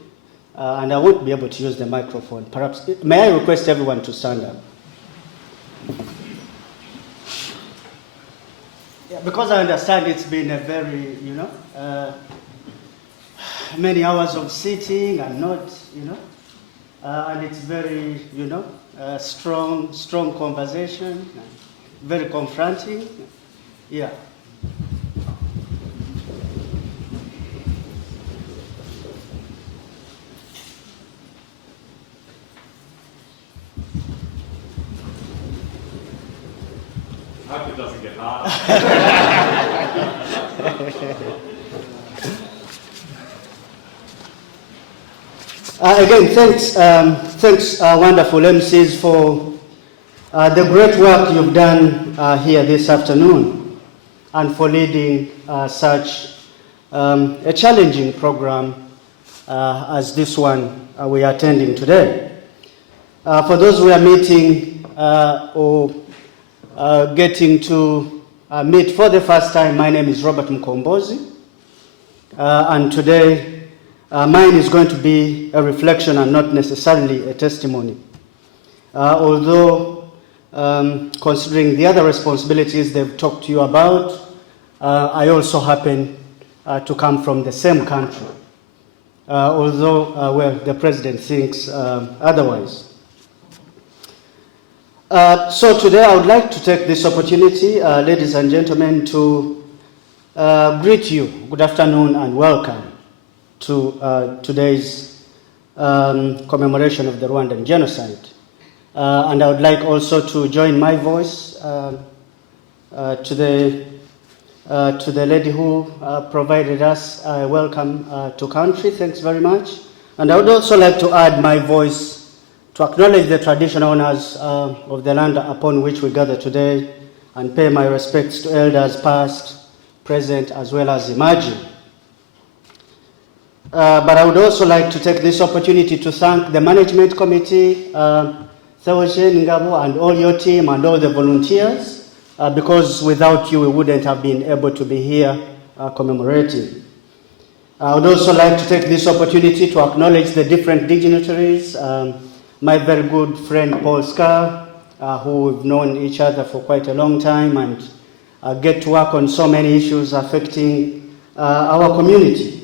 And I won't be able to use the microphone. Perhaps, may I request everyone to stand up? Yeah, because I understand it's been a very, many hours of sitting and not, and it's very, strong conversation, very confronting. Yeah. I hope it doesn't get harder. Again, thanks, wonderful MCs, for the great work you've done here this afternoon, and for leading such a challenging program as this one we are attending today. For those we are meeting or getting to meet for the first time, my name is Robert Mukombozi, and today mine is going to be a reflection and not necessarily a testimony. Although, considering the other responsibilities they've talked to you about, I also happen to come from the same country, although the president thinks otherwise. So today I would like to take this opportunity, ladies and gentlemen, to greet you. Good afternoon and welcome to today's commemoration of the Rwandan Genocide. And I would like also to join my voice to the lady who provided us a welcome to country. Thanks very much. And I would also like to add my voice to acknowledge the traditional owners of the land upon which we gather today, and pay my respects to elders past, present, as well as emerging. But I would also like to take this opportunity to thank the management committee, Theogen, Ngabo, and all your team and all the volunteers, because without you we wouldn't have been able to be here commemorating. I would also like to take this opportunity to acknowledge the different dignitaries, my very good friend Paul Scar, who we've known each other for quite a long time, and get to work on so many issues affecting our community.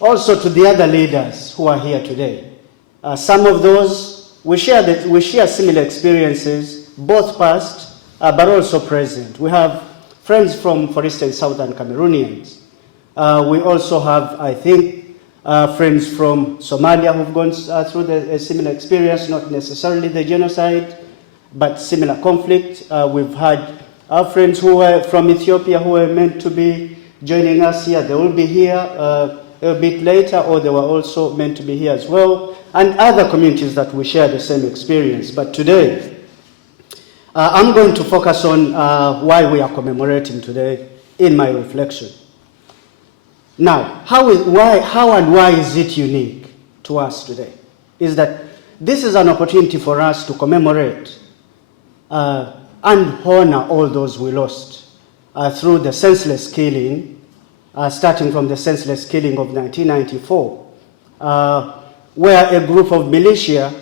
also to the other leaders who are here today. Some of those, we share similar experiences, both past but also present. We have friends from, for instance, Southern Cameroonians. We also have, I think, friends from Somalia who've gone through a similar experience, not necessarily the genocide, but similar conflict. We've had our friends who were from Ethiopia who were meant to be joining us here. They will be here a bit later, or they were also meant to be here as well, and other communities that we share the same experience. But today, I'm going to focus on why we are commemorating today in my reflection. Now, how and why is it unique to us today? Is that this is an opportunity for us to commemorate and honor all those we lost through the senseless killing, starting from the senseless killing of 1994, where a group of militia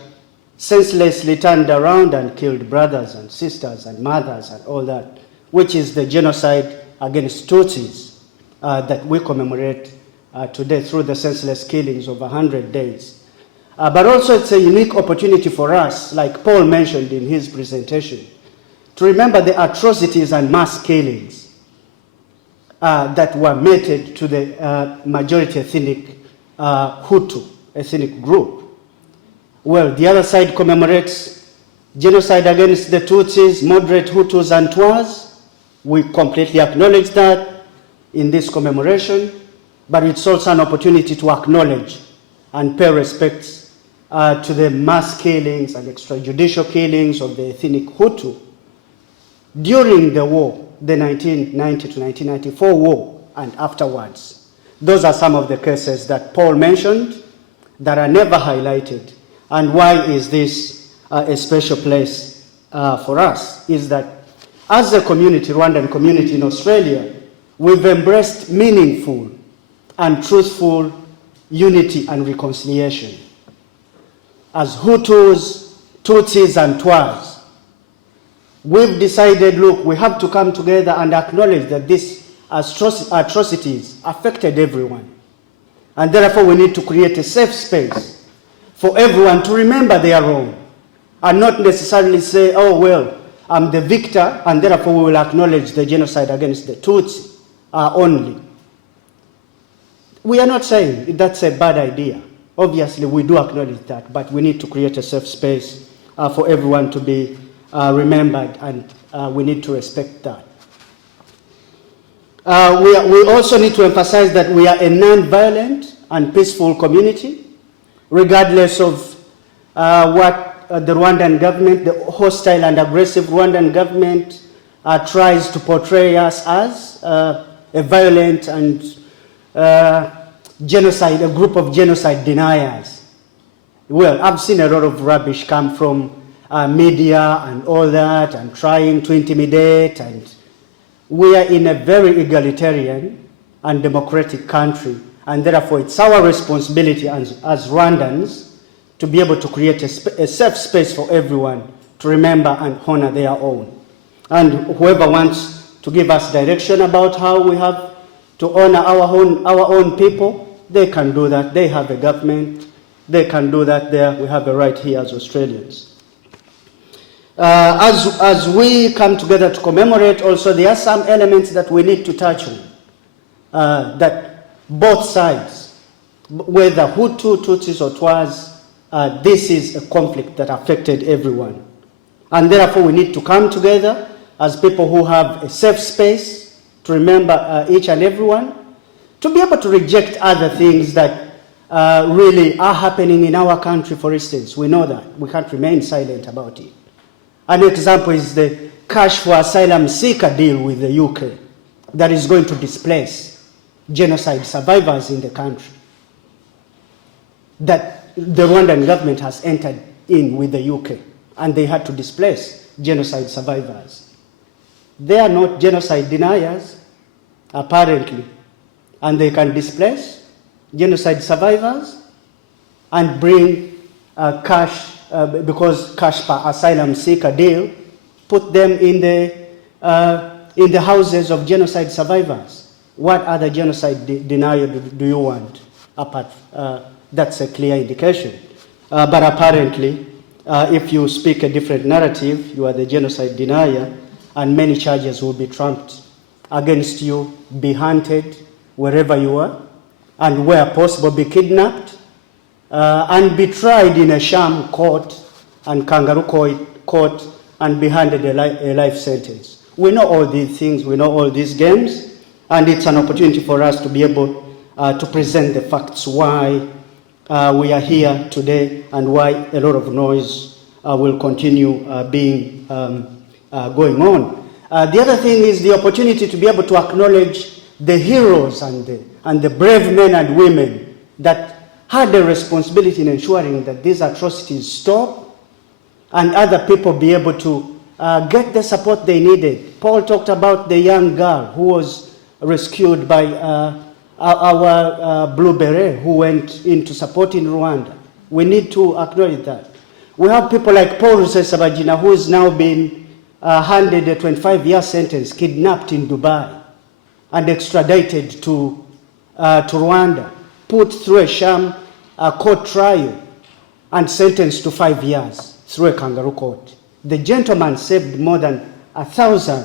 senselessly turned around and killed brothers and sisters and mothers and all that, which is the genocide against Tutsis that we commemorate today through the senseless killings of 100 days. But also it's a unique opportunity for us, like Paul mentioned in his presentation, to remember the atrocities and mass killings that were meted to the majority ethnic Hutu ethnic group. Well, the other side commemorates genocide against the Tutsis, moderate Hutus and Twas. We completely acknowledge that in this commemoration, but it's also an opportunity to acknowledge and pay respects to the mass killings and extrajudicial killings of the ethnic Hutu during the war, the 1990 to 1994 war, and afterwards. Those are some of the cases that Paul mentioned that are never highlighted. And why is this a special place for us? Is that as a community, Rwandan community in Australia, we've embraced meaningful and truthful unity and reconciliation. As Hutus, Tutsis, and Twas, we've decided, look, we have to come together and acknowledge that these atrocities affected everyone. And therefore, we need to create a safe space for everyone to remember their wrong and not necessarily say, oh, well, I'm the victor, and therefore we will acknowledge the genocide against the Tutsi only. We are not saying that's a bad idea. Obviously, we do acknowledge that, but we need to create a safe space for everyone to be remembered, and we need to respect that. We also need to emphasize that we are a non-violent and peaceful community, regardless of what the Rwandan government, the hostile and aggressive Rwandan government, tries to portray us as a violent and genocide, a group of genocide deniers. Well, I've seen a lot of rubbish come from media and all that, and trying to intimidate, and we are in a very egalitarian and democratic country, and therefore it's our responsibility as Rwandans to be able to create a safe space for everyone to remember and honor their own. And whoever wants to give us direction about how we have to honor our own people, they can do that. They have a government. They can do that there. We have a right here as Australians. As we come together to commemorate, also there are some elements that we need to touch on, that both sides, whether Hutu, Tutsis or Twas, this is a conflict that affected everyone. And therefore we need to come together as people who have a safe space to remember each and everyone, to be able to reject other things that really are happening in our country, for instance. We know that. We can't remain silent about it. An example is the cash for asylum seeker deal with the UK that is going to displace genocide survivors in the country, that the Rwandan government has entered in with the UK, and they had to displace genocide survivors. They are not genocide deniers, apparently, and they can displace genocide survivors and bring cash, because cash per asylum seeker deal, put them in the houses of genocide survivors. What other genocide denial do you want? That's a clear indication. But apparently, if you speak a different narrative, you are the genocide denier, and many charges will be trumped against you, be hunted wherever you are, and where possible, be kidnapped, and be tried in a sham court and kangaroo court and be handed a life sentence. We know all these things, we know all these games, and it's an opportunity for us to be able to present the facts why we are here today and why a lot of noise will continue being going on. The other thing is the opportunity to be able to acknowledge the heroes and the brave men and women that had a responsibility in ensuring that these atrocities stop and other people be able to get the support they needed. Paul talked about the young girl who was rescued by our Blue Beret who went into supporting Rwanda. We need to acknowledge that. We have people like Paul Rusesabagina who is now being handed a 25-year sentence, kidnapped in Dubai and extradited to Rwanda, put through a sham court trial and sentenced to 5 years through a kangaroo court. The gentleman saved more than 1,000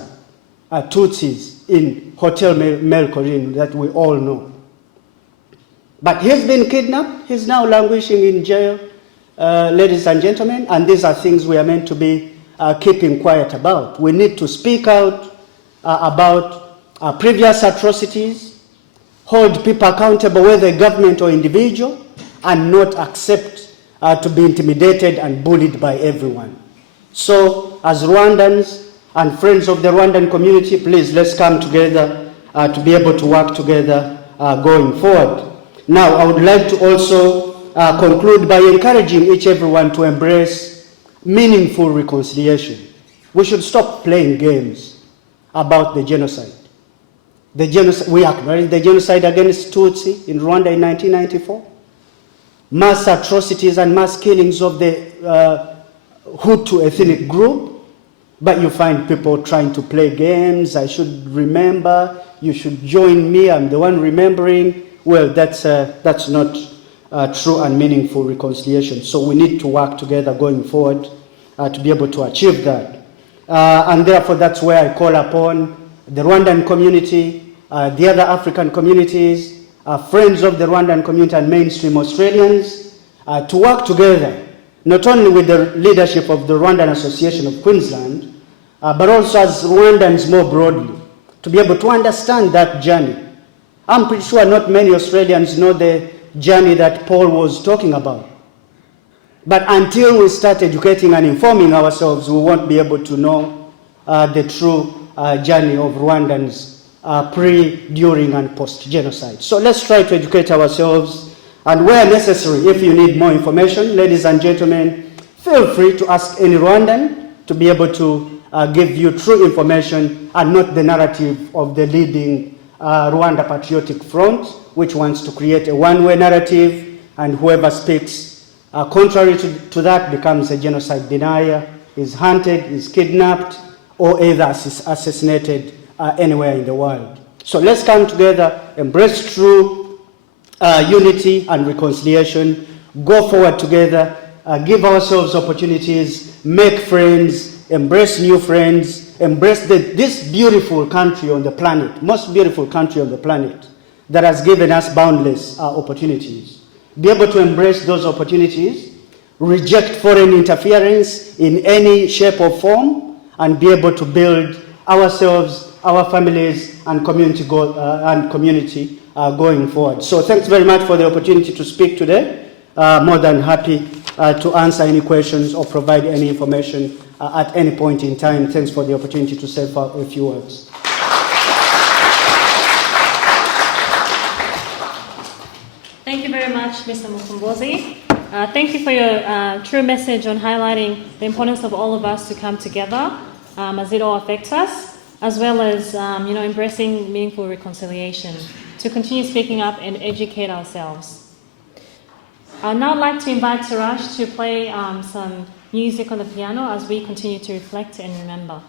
Tutsis in Hotel Melcorin that we all know. But he's been kidnapped. He's now languishing in jail, ladies and gentlemen, and these are things we are meant to be keeping quiet about. We need to speak out about previous atrocities, hold people accountable, whether government or individual, and not accept to be intimidated and bullied by everyone. So, as Rwandans and friends of the Rwandan community, please let's come together to be able to work together going forward. Now, I would like to also conclude by encouraging everyone to embrace meaningful reconciliation. We should stop playing games about the genocide. We acknowledge the genocide against Tutsi in Rwanda in 1994. Mass atrocities and mass killings of the Hutu ethnic group, but you find people trying to play games. I should remember, you should join me, I'm the one remembering. Well, that's not true and meaningful reconciliation. So we need to work together going forward to be able to achieve that. And therefore, that's where I call upon the Rwandan community, the other African communities, friends of the Rwandan community and mainstream Australians to work together, not only with the leadership of the Rwandan Association of Queensland, but also as Rwandans more broadly, to be able to understand that journey. I'm pretty sure not many Australians know the journey that Paul was talking about. But until we start educating and informing ourselves, we won't be able to know the true journey of Rwandans pre, during, and post-genocide. So let's try to educate ourselves, and where necessary, if you need more information, ladies and gentlemen, feel free to ask any Rwandan to be able to give you true information and not the narrative of the leading Rwanda Patriotic Front, which wants to create a one-way narrative, and whoever speaks contrary to that becomes a genocide denier, is hunted, is kidnapped, or either assassinated anywhere in the world. So let's come together, embrace true unity and reconciliation, go forward together, give ourselves opportunities, make friends, embrace new friends, embrace this beautiful country on the planet, most beautiful country on the planet that has given us boundless opportunities. Be able to embrace those opportunities, reject foreign interference in any shape or form, and be able to build ourselves, our families, and community going forward. So thanks very much for the opportunity to speak today. More than happy to answer any questions or provide any information at any point in time. Thanks for the opportunity to say a few words. Thank you very much, Mr. Mukombozi. Thank you for your true message on highlighting the importance of all of us to come together as it all affects us, as well as embracing meaningful reconciliation, to continue speaking up and educate ourselves. I'd now like to invite Suraj to play some music on the piano as we continue to reflect and remember.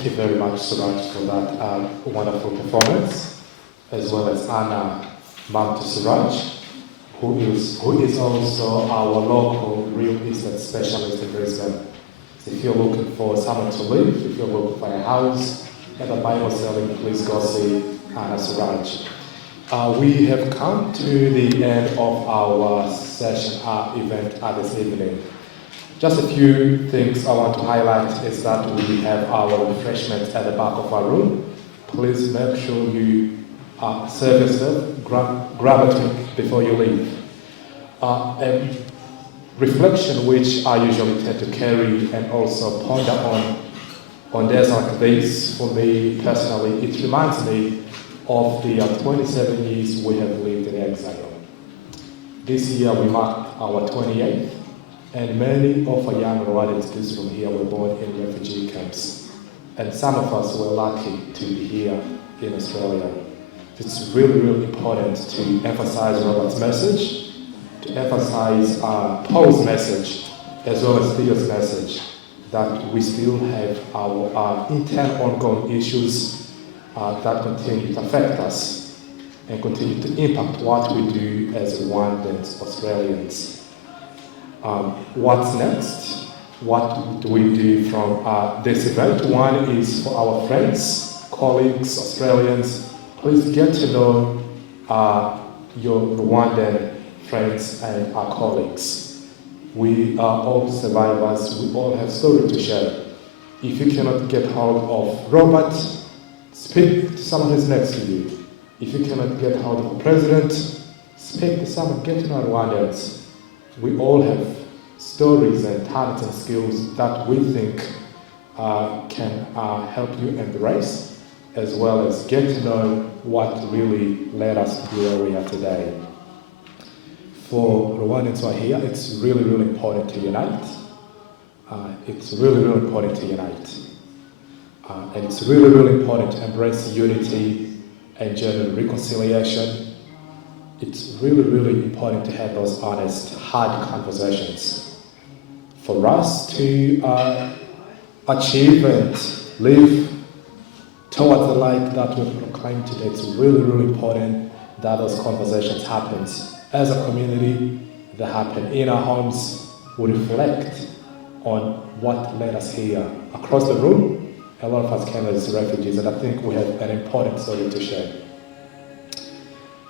Thank you very much, Suraj, for that wonderful performance, as well as Anna Mamtu Suraj, who is also our local real estate specialist in Brisbane. So if you're looking for somewhere to live, if you're looking for a house, either buying or selling, please go see Anna Suraj. We have come to the end of our session, our event this evening. Just a few things I want to highlight is that we have our refreshments at the back of our room. Please make sure you serve yourself, grab a drink before you leave. A reflection which I usually tend to carry and also ponder on days like this, for me personally, it reminds me of the 27 years we have lived in exile. This year we marked our 28th, and many of our young Rwandans from here were born in refugee camps. And some of us were lucky to be here in Australia. It's really, really important to emphasize Robert's message, to emphasize Paul's message, as well as Theo's message, that we still have our internal ongoing issues that continue to affect us and continue to impact what we do as Rwandans, Australians. What's next? What do we do from this event? One is for our friends, colleagues, Australians. Please get to know your Rwandan friends and our colleagues. We are all survivors. We all have stories to share. If you cannot get hold of Robert, speak to someone who's next to you. If you cannot get hold of the president, speak to someone, get to know Rwandans. We all have stories and talents and skills that we think can help you embrace, as well as get to know what really led us to where we are today. For Rwandans who are here, it's really, really important to unite. It's really, really important to unite. And it's really, really important to embrace unity and general reconciliation. It's really, really important to have those honest, hard conversations. For us to achieve and live towards the light that we proclaim today, it's really, really important that those conversations happen as a community, that happen in our homes. We reflect on what led us here. Across the room, a lot of us came as refugees, and I think we have an important story to share.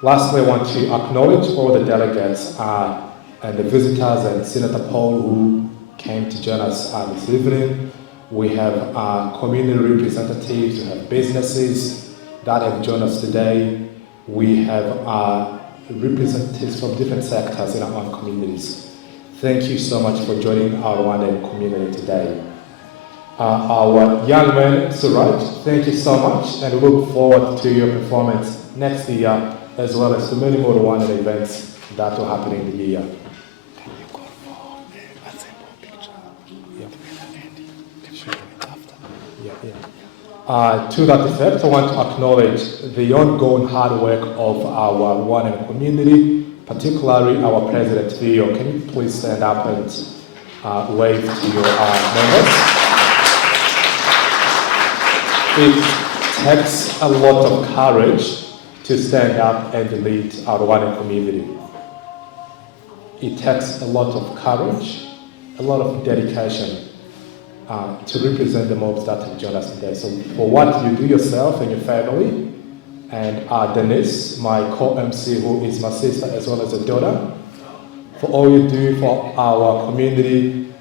Lastly, I want to acknowledge all the delegates and the visitors and Senator Paul who came to join us this evening. We have community representatives, we have businesses that have joined us today. We have representatives from different sectors in our own communities. Thank you so much for joining our Rwandan community today. Our young man, Suraj, thank you so much, and we look forward to your performance next year, as well as to many more Rwandan events that will happen in the year. To that effect, I want to acknowledge the ongoing hard work of our Rwandan community, particularly our President Theo. Can you please stand up and wave to your members? It takes a lot of courage to stand up and lead our Rwandan community. It takes a lot of courage, a lot of dedication to represent the mobs that have joined us today. So for what you do yourself and your family, and Denise, my co-MC, who is my sister as well as a daughter, for all you do for our community,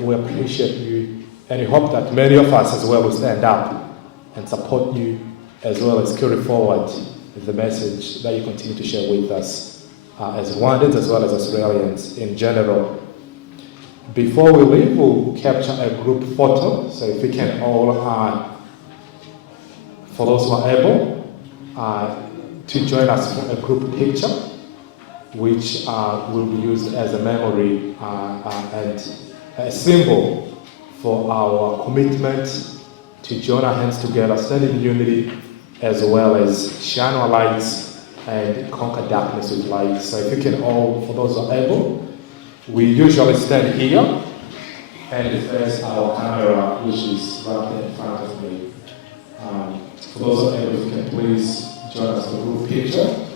we appreciate you, and we hope that many of us as well will stand up and support you, as well as carry forward the message that you continue to share with us as Rwandans as well as Australians in general. Before we leave, we'll capture a group photo, so if we can all, for those who are able, to join us for a group picture, which will be used as a memory and a symbol for our commitment to join our hands together, stand in unity, as well as shine our lights and conquer darkness with light. So if you can all, for those who are able, we usually stand here and there's our camera, which is right there in front of me. For those of you who can please join us for a group picture.